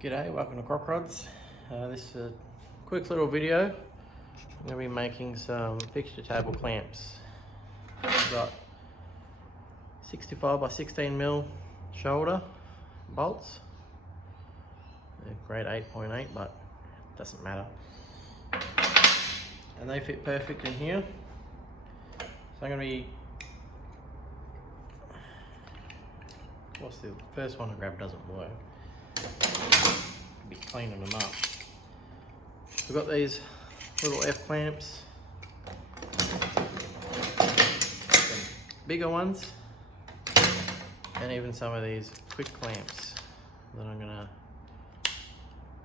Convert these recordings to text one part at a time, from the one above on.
G'day, welcome to CROC Rods. This is a quick little video. I'm going to be making some fixture table clamps. I've got 65 by 16mm shoulder bolts. They're grade 8.8, but it doesn't matter. And they fit perfect in here. So I'm going to be... What's the first one I grabbed doesn't work. Be cleaning them up. We've got these little F clamps, some bigger ones, and even some of these quick clamps that I'm gonna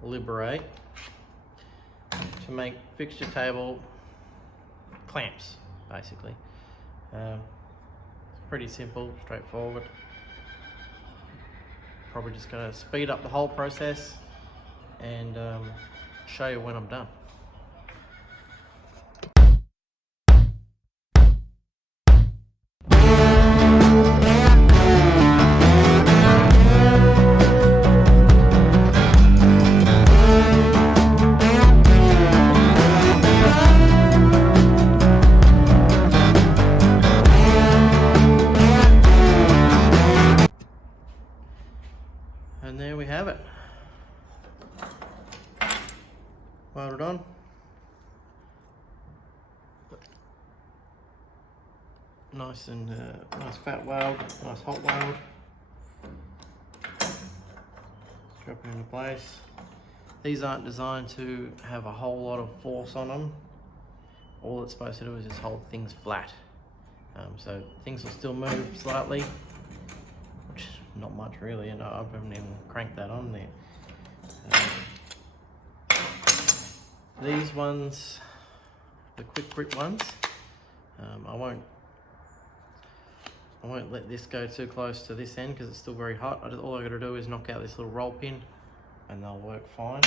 liberate to make fixture table clamps, basically. It's pretty simple, straightforward. Probably just going to speed up the whole process and show you when I'm done. And there we have it. Welded on. Nice and nice fat weld, nice hot weld. Drop it into place. These aren't designed to have a whole lot of force on them. All it's supposed to do is just hold things flat. So things will still move slightly. Not much really, and I haven't even cranked that on there. These ones, the quick grip ones, I won't let this go too close to this end because it's still very hot. All I got to do is knock out this little roll pin, and they'll work fine.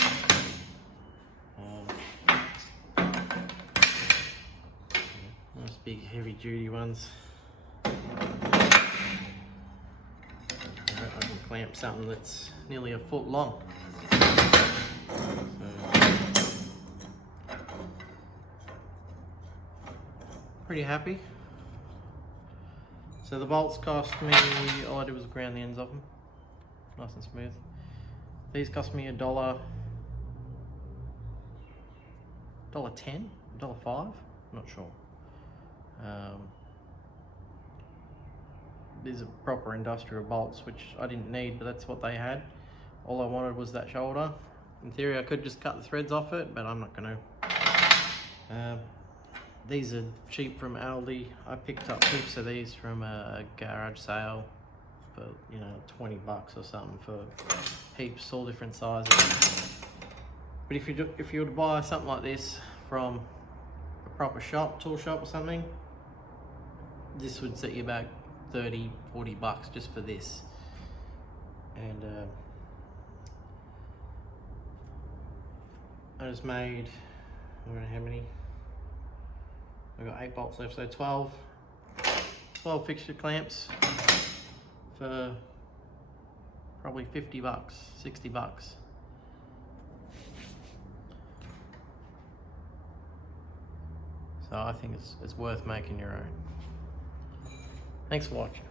Nice big heavy duty ones. I can clamp something that's nearly a foot long. Pretty happy. So the bolts cost me, all I did was ground the ends of them, nice and smooth. These cost me $1.10, $1.05, not sure. These are proper industrial bolts, which I didn't need, but that's what they had. All I wanted was that shoulder. In theory, I could just cut the threads off it, but I'm not going to. These are cheap from Aldi. I picked up heaps of these from a garage sale for, you know, 20 bucks or something for heaps, all different sizes. But if you were to buy something like this from a proper shop, tool shop or something, this would set you back 30, 40 bucks just for this. And I just made, I don't know how many, I've got 8 bolts left, so 12 fixture clamps for probably 50 bucks, 60 bucks. So I think it's worth making your own. Thanks for watching.